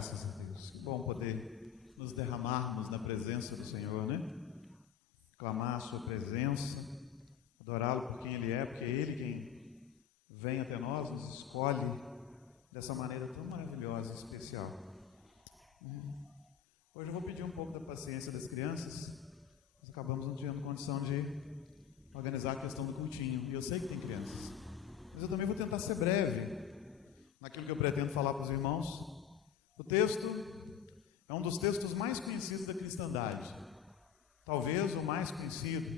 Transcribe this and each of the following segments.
Graças a Deus. Que bom poder nos derramarmos na presença do Senhor, né? Clamar a sua presença, adorá-lo por quem Ele é, porque é Ele quem vem até nós, nos escolhe dessa maneira tão maravilhosa e especial. Hoje eu vou pedir um pouco da paciência das crianças. Nós acabamos não tendo condição de organizar a questão do cultinho, e eu sei que tem crianças, mas eu também vou tentar ser breve naquilo que eu pretendo falar para os irmãos. O texto é um dos textos mais conhecidos da cristandade, talvez o mais conhecido,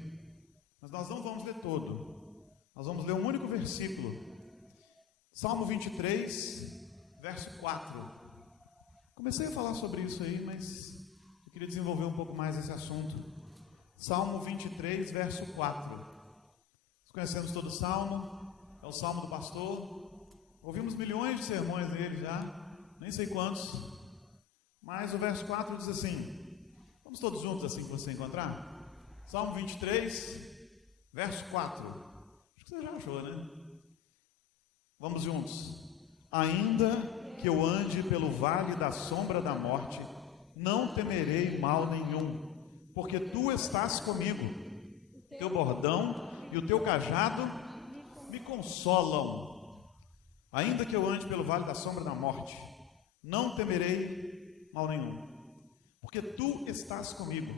mas nós não vamos ler todo, nós vamos ler um único versículo, Salmo 23, verso 4. Comecei a falar sobre isso aí, mas eu queria desenvolver um pouco mais esse assunto. Salmo 23, verso 4. Nós conhecemos todo o Salmo, é o Salmo do pastor, ouvimos milhões de sermões dele já, nem sei quantos, mas o verso 4 diz assim, vamos todos juntos assim que você encontrar? Salmo 23, verso 4, acho que você já achou, né? Vamos juntos. Ainda que eu ande pelo vale da sombra da morte, não temerei mal nenhum, porque tu estás comigo, teu bordão e o teu cajado me consolam. Ainda que eu ande pelo vale da sombra da morte, não temerei mal nenhum, porque tu estás comigo,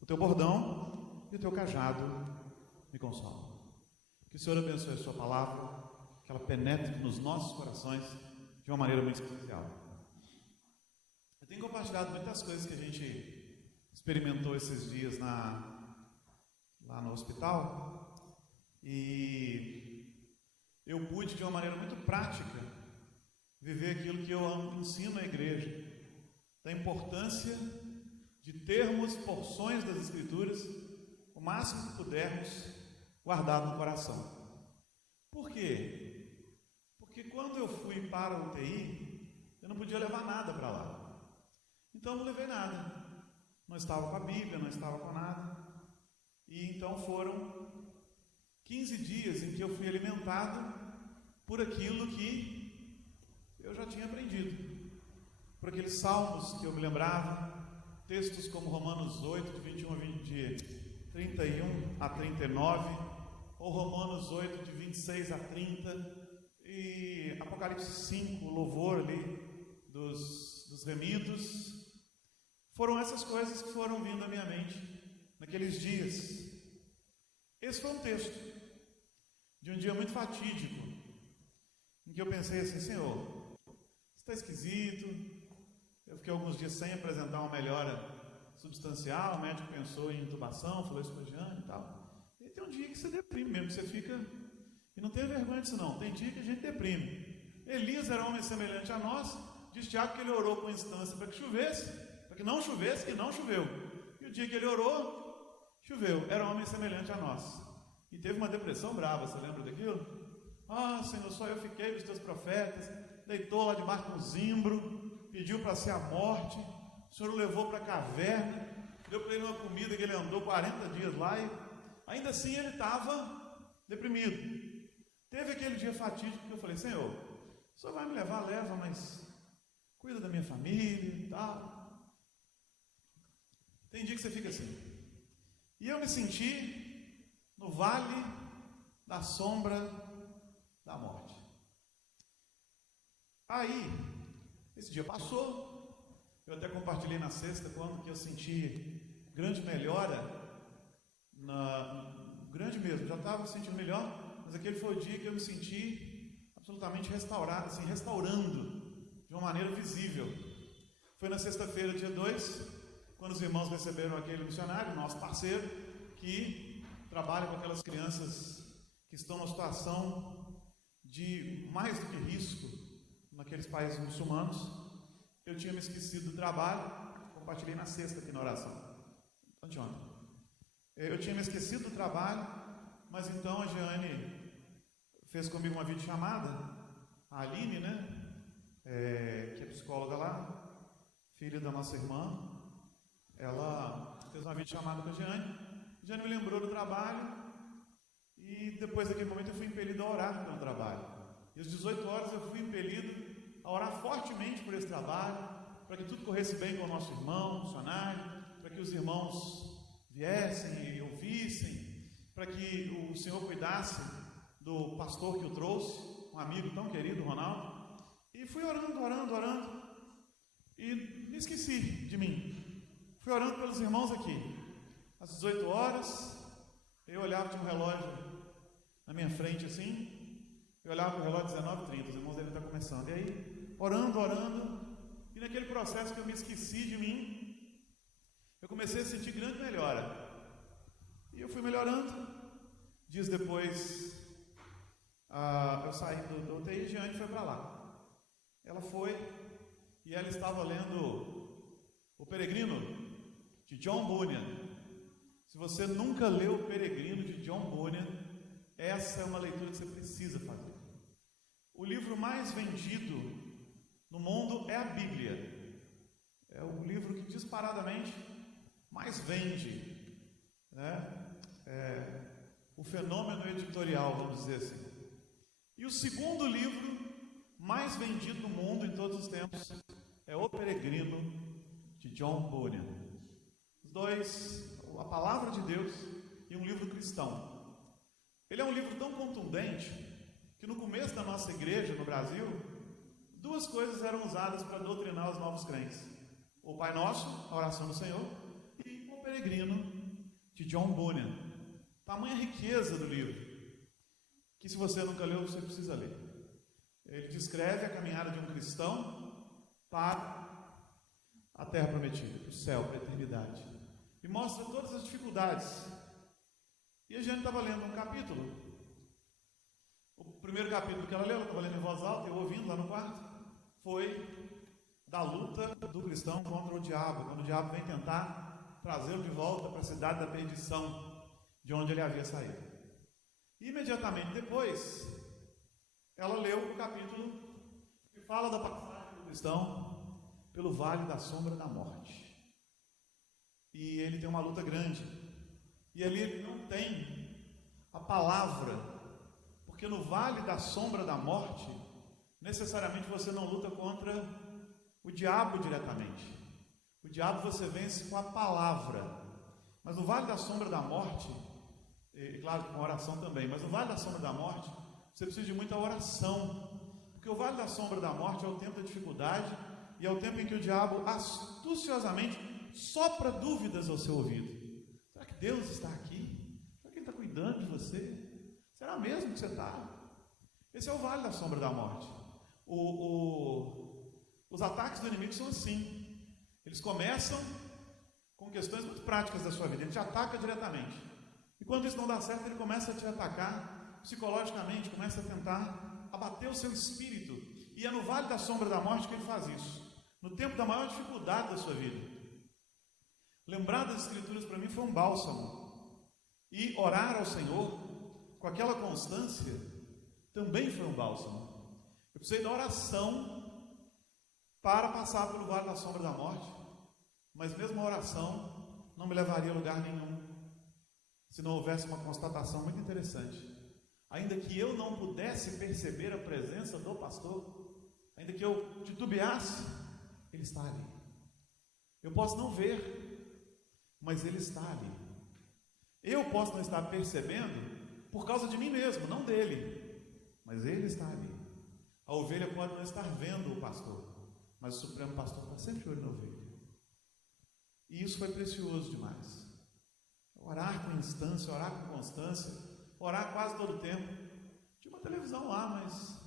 o teu bordão e o teu cajado me consolam. Que o Senhor abençoe a sua palavra, que ela penetre nos nossos corações de uma maneira muito especial. Eu tenho compartilhado muitas coisas que a gente experimentou esses dias lá no hospital, e eu pude de uma maneira muito prática viver aquilo que eu ensino à igreja, da importância de termos porções das Escrituras, o máximo que pudermos, guardado no coração. Por quê? Porque quando eu fui para a UTI, eu não podia levar nada para lá. Então eu não levei nada. Não estava com a Bíblia, não estava com nada. E então foram 15 dias em que eu fui alimentado por aquilo que eu já tinha aprendido, por aqueles salmos que eu me lembrava, textos como Romanos 8, de 21 a 20, de 31 a 39, ou Romanos 8, de 26 a 30, e Apocalipse 5, o louvor ali dos remidos. Foram essas coisas que foram vindo à minha mente naqueles dias. Esse foi um texto de um dia muito fatídico, em que eu pensei assim, Senhor, está esquisito, eu fiquei alguns dias sem apresentar uma melhora substancial, o médico pensou em intubação, falou isso para a Jane e tal. E tem um dia que você deprime mesmo, que você fica, e não tem vergonha disso não, tem dia que a gente deprime. Elias era um homem semelhante a nós, diz Tiago que ele orou com instância para que chovesse, para que não chovesse, que não choveu. E o dia que ele orou, choveu, era um homem semelhante a nós. E teve uma depressão brava, você lembra daquilo? Ah, Senhor, só eu fiquei dos teus profetas, deitou lá debaixo de um zimbro, pediu para ser a morte, o Senhor o levou para a caverna, deu para ele uma comida que ele andou 40 dias lá, e ainda assim ele estava deprimido. Teve aquele dia fatídico que eu falei, Senhor, o Senhor vai me levar, leva, mas cuida da minha família e tal. Tem dia que você fica assim. E eu me senti no vale da sombra da morte. Aí, esse dia passou, eu até compartilhei na sexta, quando que eu senti grande melhora, grande mesmo, já estava sentindo melhor, mas aquele foi o dia que eu me senti absolutamente restaurado, assim, restaurando de uma maneira visível. Foi na sexta-feira, dia 2, quando os irmãos receberam aquele missionário, nosso parceiro, que trabalha com aquelas crianças que estão numa situação de mais do que risco, naqueles países muçulmanos. Eu tinha me esquecido do trabalho, compartilhei na sexta aqui na oração, anteontem. Eu tinha me esquecido do trabalho, mas então a Jeane fez comigo uma videochamada, a Aline, né, que é psicóloga lá, filha da nossa irmã, ela fez uma videochamada com a Jeane me lembrou do trabalho, e depois daquele momento eu fui impelido a orar pelo trabalho. E às 18 horas eu fui impelido a orar fortemente por esse trabalho, para que tudo corresse bem com o nosso irmão, missionário, para que os irmãos viessem e ouvissem, para que o Senhor cuidasse do pastor que o trouxe, um amigo tão querido, Ronaldo. E fui orando, e me esqueci de mim. Fui orando pelos irmãos aqui. Às 18 horas, eu olhava, tinha um relógio na minha frente assim, eu olhava para o relógio 19h30, os irmãos devem estar começando. E aí, orando, e naquele processo que eu me esqueci de mim, eu comecei a sentir grande melhora. E eu fui melhorando. Dias depois, eu saí do UTI e Jeane foi para lá. Ela foi e ela estava lendo O Peregrino, de John Bunyan. Se você nunca leu O Peregrino, de John Bunyan, essa é uma leitura que você precisa fazer. O livro mais vendido no mundo é a Bíblia. É o livro que disparadamente mais vende, né? O fenômeno editorial, vamos dizer assim. E o segundo livro mais vendido no mundo em todos os tempos é O Peregrino, de John Bunyan. Os dois, a palavra de Deus e um livro cristão. Ele é um livro tão contundente que no começo da nossa igreja no Brasil, duas coisas eram usadas para doutrinar os novos crentes: o Pai Nosso, a oração do Senhor, e O Peregrino, de John Bunyan. Tamanha riqueza do livro, que se você nunca leu, você precisa ler. Ele descreve a caminhada de um cristão para a terra prometida, o céu, para a eternidade, e mostra todas as dificuldades. E a gente estava lendo um capítulo, o primeiro capítulo que ela leu, ela estava lendo em voz alta, eu ouvindo lá no quarto, foi da luta do cristão contra o diabo, quando o diabo vem tentar trazê-lo de volta para a cidade da perdição, de onde ele havia saído. E imediatamente depois, ela leu o capítulo que fala da passagem do cristão pelo vale da sombra da morte. E ele tem uma luta grande. E ali ele não tem a palavra, porque no vale da sombra da morte, necessariamente você não luta contra o diabo diretamente. O diabo você vence com a palavra. Mas no vale da sombra da morte, e claro que com oração também, mas no vale da sombra da morte, você precisa de muita oração, porque o vale da sombra da morte é o tempo da dificuldade e é o tempo em que o diabo astuciosamente sopra dúvidas ao seu ouvido. Será que Deus está aqui? Será que Ele está cuidando de você? Será mesmo que você está? Esse é o vale da sombra da morte. Os ataques do inimigo são assim. Eles começam com questões muito práticas da sua vida. Ele te ataca diretamente. E quando isso não dá certo, ele começa a te atacar psicologicamente, começa a tentar abater o seu espírito. E é no vale da sombra da morte que ele faz isso. No tempo da maior dificuldade da sua vida. Lembrar das Escrituras para mim foi um bálsamo. E orar ao Senhor com aquela constância também foi um bálsamo. Eu precisei da oração para passar pelo vale da sombra da morte. Mas mesmo a oração não me levaria a lugar nenhum se não houvesse uma constatação muito interessante. Ainda que eu não pudesse perceber a presença do pastor, ainda que eu titubeasse, ele está ali. Eu posso não ver, mas ele está ali. Eu posso não estar percebendo por causa de mim mesmo, não dele, mas ele está ali. A ovelha pode não estar vendo o pastor, mas o Supremo Pastor está sempre de olho na ovelha. E isso foi precioso demais. Orar com instância, orar com constância, orar quase todo o tempo. Tinha uma televisão lá, mas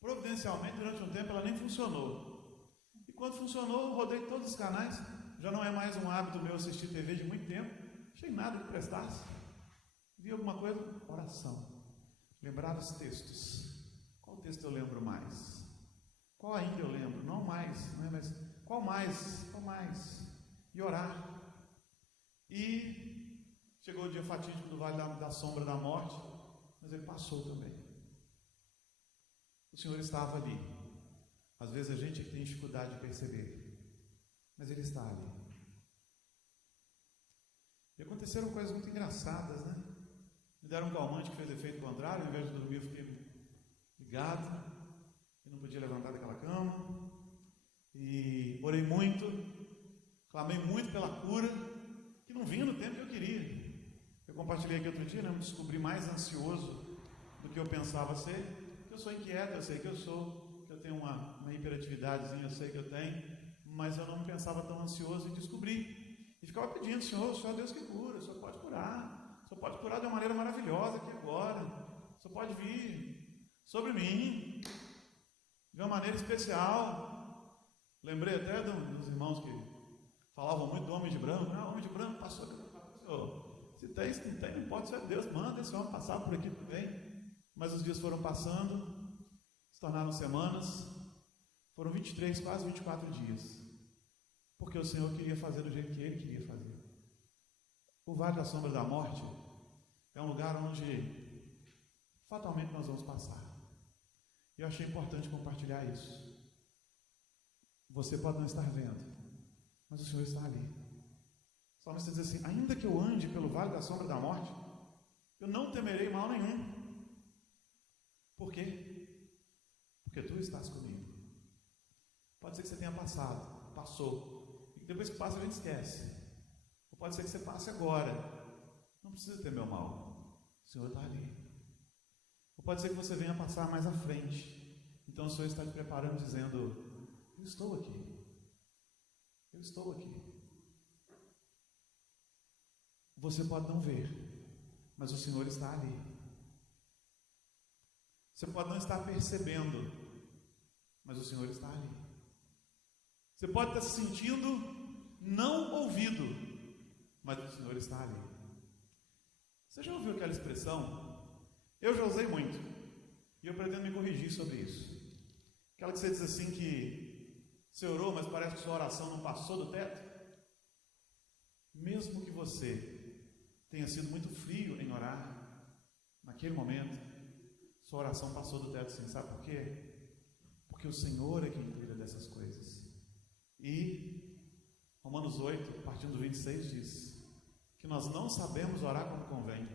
providencialmente durante um tempo ela nem funcionou. E quando funcionou, eu rodei todos os canais. Já não é mais um hábito meu assistir TV de muito tempo. Achei nada que prestasse. Vi alguma coisa? Oração. Lembrar os textos. Qual texto eu lembro mais? Qual ainda eu lembro? Não mais, não é mais. Qual mais? Qual mais? E orar. E chegou o dia fatídico do vale da sombra da morte, mas ele passou também. O Senhor estava ali. Às vezes a gente tem dificuldade de perceber, mas Ele está ali. E aconteceram coisas muito engraçadas, né? Me deram um calmante que fez efeito contrário. Ao invés de dormir, eu fiquei ligado e não podia levantar daquela cama. E orei muito, clamei muito pela cura, que não vinha no tempo que eu queria. Eu compartilhei aqui outro dia, né? Eu me descobri mais ansioso do que eu pensava ser, que eu sou inquieto, eu sei que eu sou, que eu tenho uma hiperatividadezinha, eu sei que eu tenho, mas eu não pensava tão ansioso e descobri. E ficava pedindo, Senhor é Deus que cura, o Senhor pode curar, o Senhor pode curar de uma maneira maravilhosa aqui agora, o Senhor pode vir sobre mim, de uma maneira especial. Lembrei até dos irmãos que falavam muito do homem de branco, o homem de branco passou aqui, Senhor, se tem, não pode ser Deus, manda esse homem passar por aqui também. Mas os dias foram passando, se tornaram semanas, foram 23, quase 24 dias, porque o Senhor queria fazer do jeito que Ele queria fazer. O vale da sombra da morte é um lugar onde fatalmente nós vamos passar, e eu achei importante compartilhar isso. Você pode não estar vendo, mas o Senhor está ali. O salmista diz assim: ainda que eu ande pelo vale da sombra da morte, eu não temerei mal nenhum. Por quê? Porque tu estás comigo. Pode ser que você tenha passado, passou, e depois que passa a gente esquece. Ou pode ser que você passe agora. Não precisa ter meu mal, o Senhor está ali. Ou pode ser que você venha passar mais à frente, então o Senhor está te preparando, dizendo: eu estou aqui, eu estou aqui. Você pode não ver, mas o Senhor está ali. Você pode não estar percebendo, mas o Senhor está ali. Você pode estar se sentindo não ouvido, mas o Senhor está ali. Você já ouviu aquela expressão? Eu já usei muito, e eu pretendo me corrigir sobre isso. Aquela que você diz assim que você orou, mas parece que sua oração não passou do teto. Mesmo que você tenha sido muito frio em orar, naquele momento, sua oração passou do teto, sim. Sabe por quê? Porque o Senhor é quem cuida dessas coisas. E Romanos 8, partindo do 26, diz que nós não sabemos orar como convém,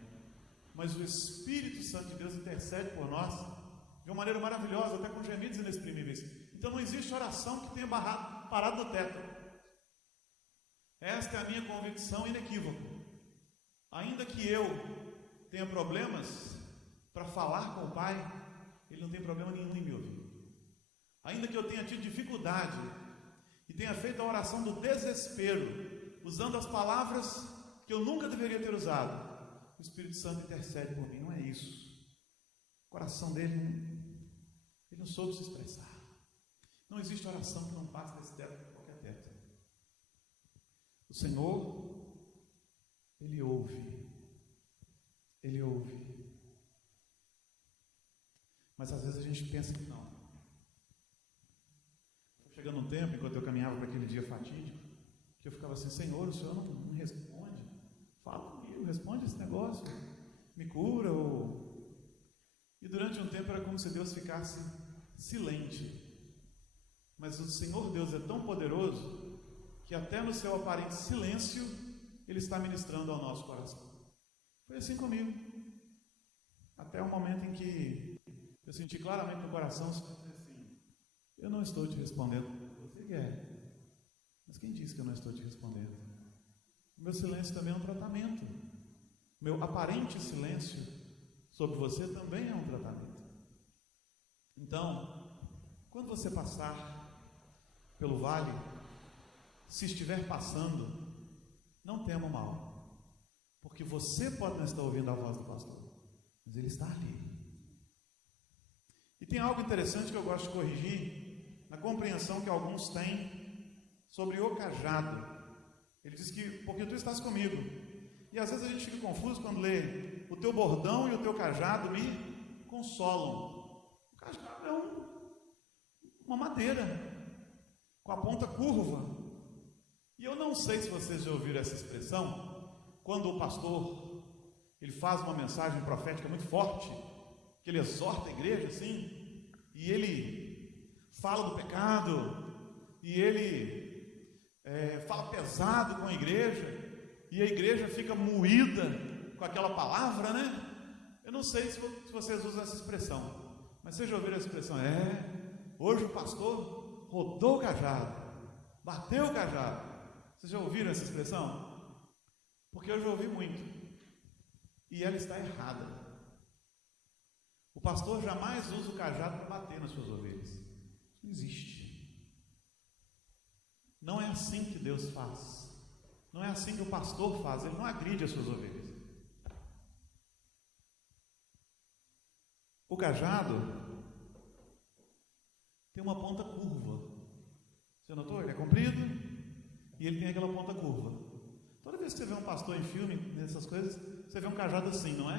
mas o Espírito Santo de Deus intercede por nós de uma maneira maravilhosa, até com gemidos inexprimíveis. Então não existe oração que tenha parado no teto. Esta é a minha convicção inequívoca. Ainda que eu tenha problemas para falar com o Pai, Ele não tem problema nenhum em me ouvir. Ainda que eu tenha tido dificuldade e tenha feito a oração do desespero, usando as palavras que eu nunca deveria ter usado, o Espírito Santo intercede por mim. Não é isso. O coração dele, ele não soube se expressar. Não existe oração que não passe desse teto para qualquer teto. O Senhor, Ele ouve. Ele ouve. Mas às vezes a gente pensa que não. Foi chegando um tempo, enquanto eu caminhava para aquele dia fatídico, que eu ficava assim: Senhor, o Senhor não responde. Fala comigo, responde esse negócio. Me cura. E durante um tempo era como se Deus ficasse silente. Mas o Senhor Deus é tão poderoso que até no seu aparente silêncio Ele está ministrando ao nosso coração. Foi assim comigo. Até o momento em que eu senti claramente no coração assim: eu não estou te respondendo o que você quer, mas quem disse que eu não estou te respondendo? O meu silêncio também é um tratamento. O meu aparente silêncio sobre você também é um tratamento. Então, quando você passar pelo vale, se estiver passando, não tema o mal, porque você pode não estar ouvindo a voz do pastor, mas ele está ali. E tem algo interessante que eu gosto de corrigir na compreensão que alguns têm sobre o cajado. Ele diz que porque tu estás comigo, e às vezes a gente fica confuso quando lê: o teu bordão e o teu cajado me consolam. O cajado é uma madeira com a ponta curva. E eu não sei se vocês já ouviram essa expressão, quando o pastor ele faz uma mensagem profética muito forte, que ele exorta a igreja assim, e ele fala do pecado, e ele fala pesado com a igreja, e a igreja fica moída com aquela palavra, né? Eu não sei se vocês usam essa expressão, mas vocês já ouviram essa expressão? Hoje o pastor rodou o cajado. bateu o cajado. Vocês já ouviram essa expressão? Porque eu já ouvi muito. E ela está errada. O pastor jamais usa o cajado para bater nas suas ovelhas. Isso não existe. Não é assim que Deus faz. Não é assim que o pastor faz. Ele não agride as suas ovelhas. O cajado tem uma ponta curva. Você notou? Ele é comprido e ele tem aquela ponta curva. Toda vez que você vê um pastor em filme, nessas coisas, você vê um cajado assim, não é?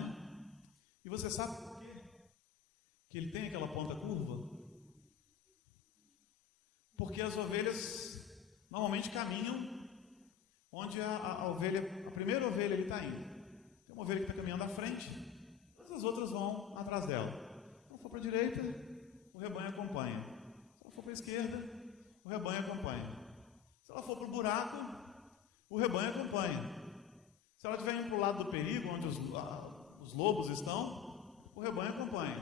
E você sabe por quê que ele tem aquela ponta curva? Porque as ovelhas normalmente caminham onde a primeira ovelha está indo. Tem uma ovelha que está caminhando à frente, todas as outras vão atrás dela. Se ela for para a direita, o rebanho acompanha. Se ela for para a esquerda, o rebanho acompanha. Se ela for para o buraco, o rebanho acompanha. Se ela estiver indo para o lado do perigo, onde os lobos estão, o rebanho acompanha.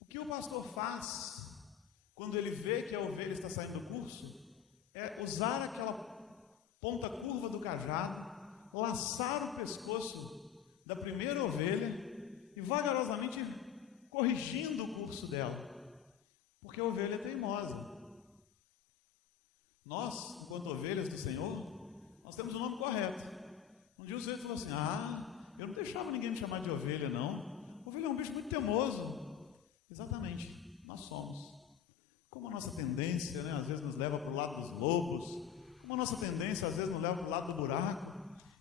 O que o pastor faz quando ele vê que a ovelha está saindo do curso é usar aquela ponta curva do cajado, laçar o pescoço da primeira ovelha e vagarosamente ir corrigindo o curso dela, porque a ovelha é teimosa. Nós, enquanto ovelhas do Senhor, nós temos o nome correto. Um dia o Senhor falou assim: eu não deixava ninguém me chamar de ovelha, não. Ovelha é um bicho muito teimoso. Exatamente, nós somos. Como a nossa tendência, às vezes nos leva para o lado dos lobos, como a nossa tendência às vezes nos leva para o lado do buraco.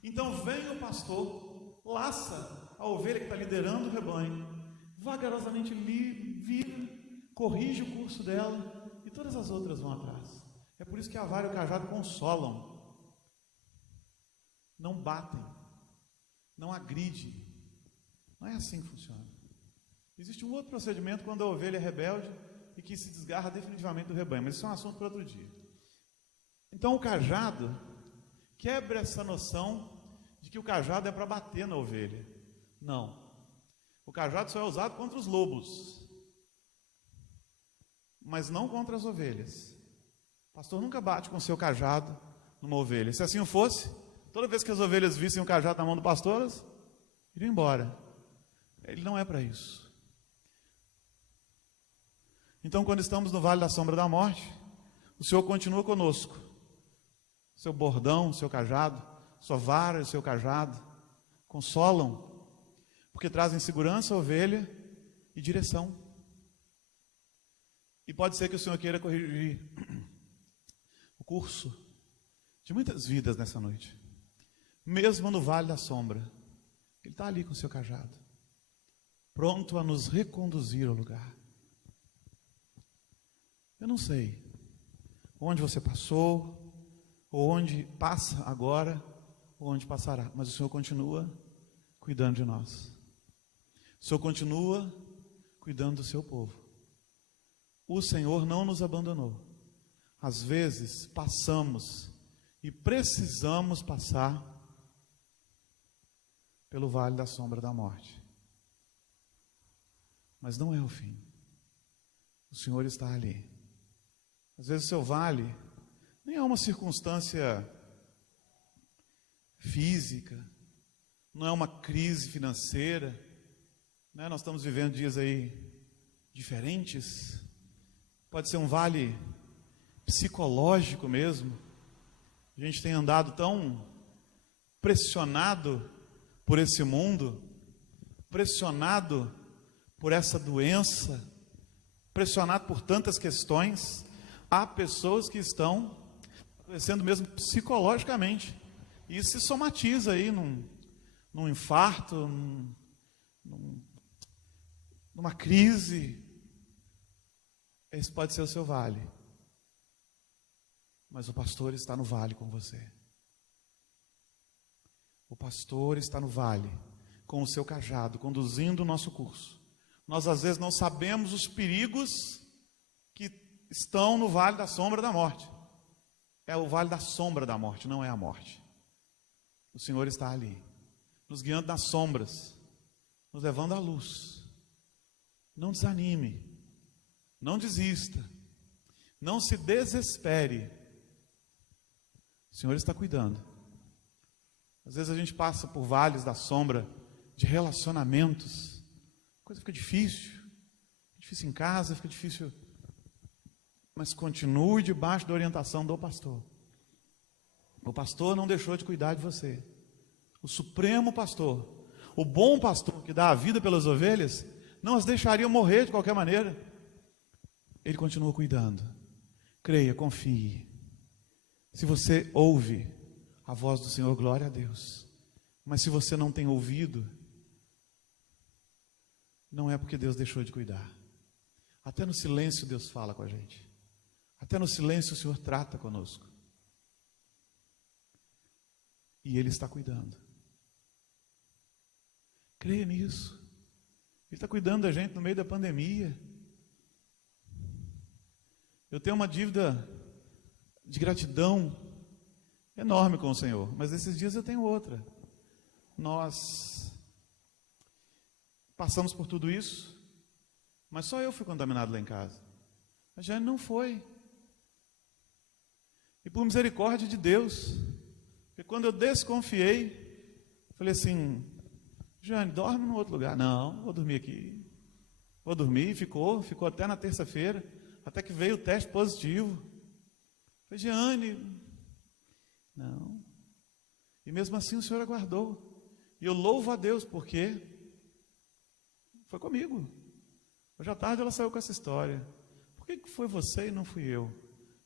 Então vem o pastor, laça a ovelha que está liderando o rebanho, vagarosamente vira, corrige o curso dela e todas as outras vão atrás. É por isso que a vara e o cajado consolam, não batem, não agridem. Não é assim que funciona. Existe um outro procedimento quando a ovelha é rebelde e que se desgarra definitivamente do rebanho, mas isso é um assunto para outro dia. Então o cajado quebra essa noção de que o cajado é para bater na ovelha. Não. O cajado só é usado contra os lobos, mas não contra as ovelhas. O pastor nunca bate com o seu cajado numa ovelha. Se assim fosse, toda vez que as ovelhas vissem o cajado na mão do pastor, elas iriam embora. Ele não é para isso. Então, quando estamos no vale da sombra da morte, o Senhor continua conosco. Seu bordão, seu cajado, sua vara e seu cajado consolam, porque trazem segurança à ovelha e direção. E pode ser que o Senhor queira corrigir o curso de muitas vidas nessa noite. Mesmo no vale da sombra, Ele está ali com o seu cajado, pronto a nos reconduzir ao lugar. Eu não sei onde você passou, ou onde passa agora, ou onde passará, mas o Senhor continua cuidando de nós. O Senhor continua cuidando do seu povo. O Senhor não nos abandonou. Às vezes passamos e precisamos passar pelo vale da sombra da morte, mas não é o fim. O Senhor está ali. Às vezes o seu vale nem é uma circunstância física, não é uma crise financeira, nós estamos vivendo dias aí diferentes. Pode ser um vale psicológico mesmo. A gente tem andado tão pressionado por esse mundo, pressionado por essa doença, pressionado por tantas questões. Há pessoas que estão adoecendo mesmo psicologicamente, e isso se somatiza aí num infarto, numa crise. Esse pode ser o seu vale, mas o pastor está no vale com você. O pastor está no vale com o seu cajado, conduzindo o nosso curso. Nós às vezes não sabemos os perigos que estão no vale da sombra da morte. É o vale da sombra da morte, não é a morte. O Senhor está ali, nos guiando nas sombras, nos levando à luz. Não desanime, não desista, não se desespere, O Senhor está cuidando. Às vezes a gente passa por vales da sombra de relacionamentos, a coisa fica difícil em casa, fica difícil, mas continue debaixo da orientação do pastor. O pastor não deixou de cuidar de você. O supremo pastor, o bom pastor que dá a vida pelas ovelhas, não as deixaria morrer de qualquer maneira. Ele continua cuidando. Creia, confie. Se você ouve a voz do Senhor, glória a Deus. Mas se você não tem ouvido, não é porque Deus deixou de cuidar. Até no silêncio Deus fala com a gente. Até no silêncio o Senhor trata conosco. E Ele está cuidando. Creia nisso. Ele está cuidando da gente no meio da pandemia. Eu tenho uma dívida de gratidão enorme com o Senhor, mas esses dias eu tenho outra. Nós passamos por tudo isso, mas só eu fui contaminado lá em casa. A Jane não foi. E por misericórdia de Deus, porque quando eu desconfiei, falei assim, Jane, dorme no outro lugar. Não, vou dormir aqui. Vou dormir, ficou até na terça-feira, até que veio o teste positivo. Falei, Jane, não. E mesmo assim o Senhor aguardou. E eu louvo a Deus, porque foi comigo. Hoje à tarde ela saiu com essa história. Por que foi você e não fui eu?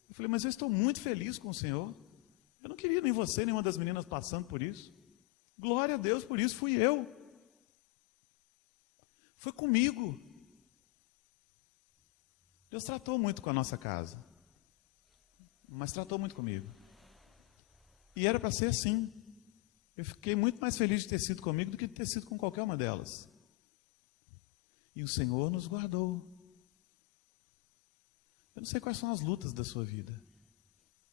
Eu falei, mas eu estou muito feliz com o Senhor. Eu não queria nem você, nem uma das meninas passando por isso. Glória a Deus por isso, fui eu. Foi comigo. Deus tratou muito com a nossa casa, mas tratou muito comigo. E era para ser assim. Eu fiquei muito mais feliz de ter sido comigo do que de ter sido com qualquer uma delas. E o Senhor nos guardou. Eu não sei quais são as lutas da sua vida,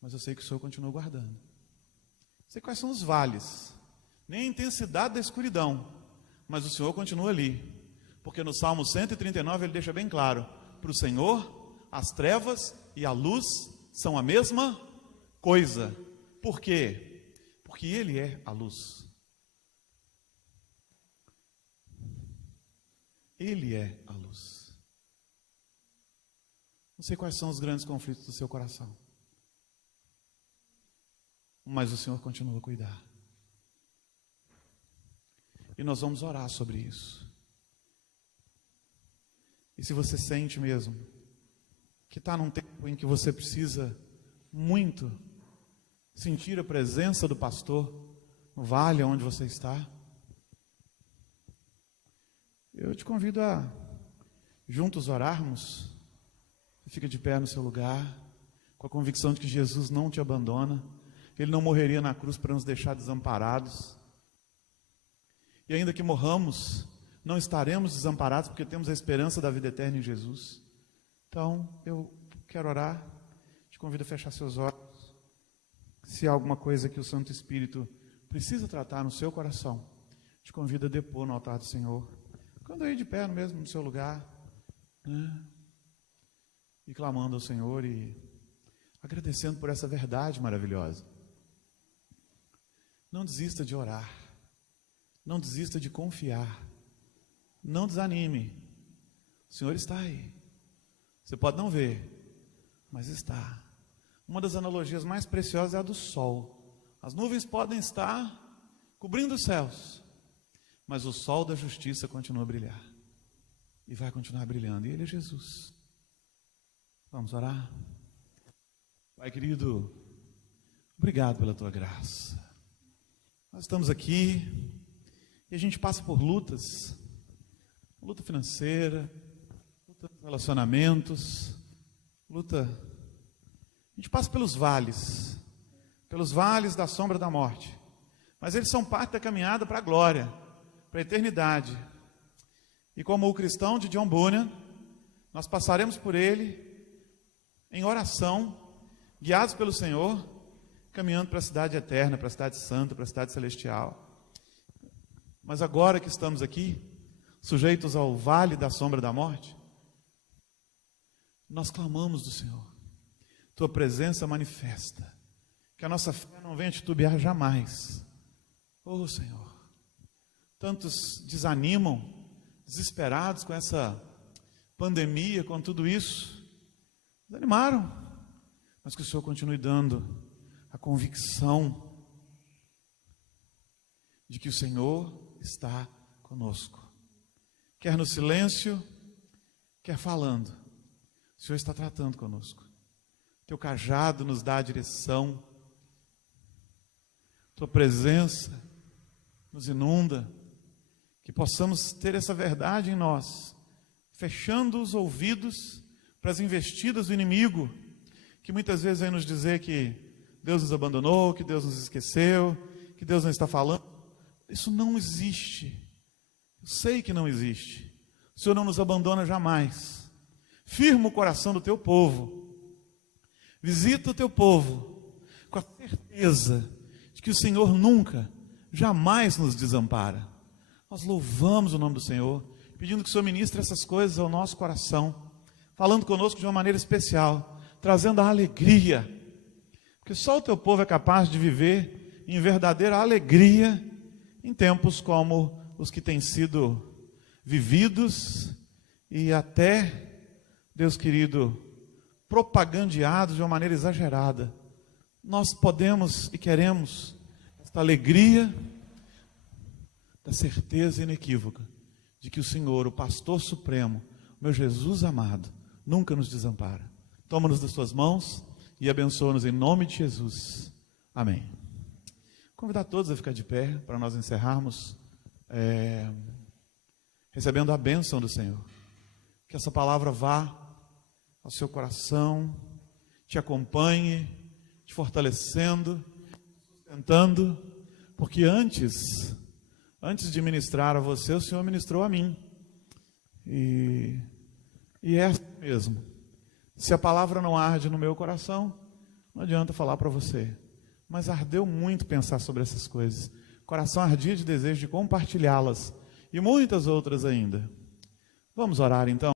mas eu sei que o Senhor continua guardando. Não sei quais são os vales, nem a intensidade da escuridão, mas o Senhor continua ali. Porque no Salmo 139 ele deixa bem claro, para o Senhor, as trevas e a luz são a mesma coisa. Por quê? Porque Ele é a luz. Ele é a luz. Não sei quais são os grandes conflitos do seu coração, mas o Senhor continua a cuidar. E nós vamos orar sobre isso. E se você sente mesmo que está num tempo em que você precisa muito sentir a presença do pastor no vale onde você está, eu te convido a juntos orarmos. Você fica de pé no seu lugar, com a convicção de que Jesus não te abandona. Ele não morreria na cruz para nos deixar desamparados. E ainda que morramos, não estaremos desamparados, porque temos a esperança da vida eterna em Jesus. Então, eu quero orar, te convido a fechar seus olhos. Se há alguma coisa que o Santo Espírito precisa tratar no seu coração, te convido a depor no altar do Senhor. Quando aí de pé mesmo no seu lugar, né? E clamando ao Senhor e agradecendo por essa verdade maravilhosa. Não desista de orar, não desista de confiar. Não desanime. O Senhor está aí. Você pode não ver, mas está. Uma das analogias mais preciosas é a do sol. As nuvens podem estar cobrindo os céus, mas o sol da justiça continua a brilhar. E vai continuar brilhando. E Ele é Jesus. Vamos orar? Pai querido, obrigado pela Tua graça. Nós estamos aqui e a gente passa por lutas. Luta financeira, luta nos relacionamentos, luta. A gente passa pelos vales da sombra da morte, mas eles são parte da caminhada para a glória, para a eternidade. E como o cristão de John Bunyan, nós passaremos por ele em oração, guiados pelo Senhor, caminhando para a cidade eterna, para a cidade santa, para a cidade celestial. Mas agora que estamos aqui, sujeitos ao vale da sombra da morte, nós clamamos do Senhor. Tua presença manifesta. que a nossa fé não venha titubear jamais. Oh, Senhor, tantos desanimam, desesperados com essa pandemia, com tudo isso, desanimaram, mas que o Senhor continue dando a convicção de que o Senhor está conosco, quer no silêncio, quer falando, o Senhor está tratando conosco. Teu cajado nos dá a direção, Tua presença nos inunda, que possamos ter essa verdade em nós, fechando os ouvidos para as investidas do inimigo, que muitas vezes vem nos dizer que Deus nos abandonou, que Deus nos esqueceu, que Deus não está falando. Isso não existe. Eu sei que não existe. O Senhor não nos abandona jamais. Firma o coração do teu povo. Visita o teu povo com a certeza de que o Senhor nunca, jamais nos desampara. Nós louvamos o nome do Senhor, pedindo que o Senhor ministre essas coisas ao nosso coração, falando conosco de uma maneira especial, trazendo a alegria, porque só o teu povo é capaz de viver em verdadeira alegria em tempos como os que têm sido vividos e até, Deus querido, propagandeados de uma maneira exagerada. Nós podemos e queremos esta alegria da certeza inequívoca de que o Senhor, o pastor supremo, o meu Jesus amado, nunca nos desampara. Toma-nos das tuas mãos e abençoa-nos em nome de Jesus. Amém. Convidar todos a ficar de pé para nós encerrarmos recebendo a bênção do Senhor. Que essa palavra vá ao seu coração, te acompanhe, te fortalecendo, sustentando, porque antes de ministrar a você, o Senhor ministrou a mim. E é assim mesmo. Se a palavra não arde no meu coração, não adianta falar para você. Mas ardeu muito pensar sobre essas coisas. O coração ardia de desejo de compartilhá-las. E muitas outras ainda. Vamos orar então?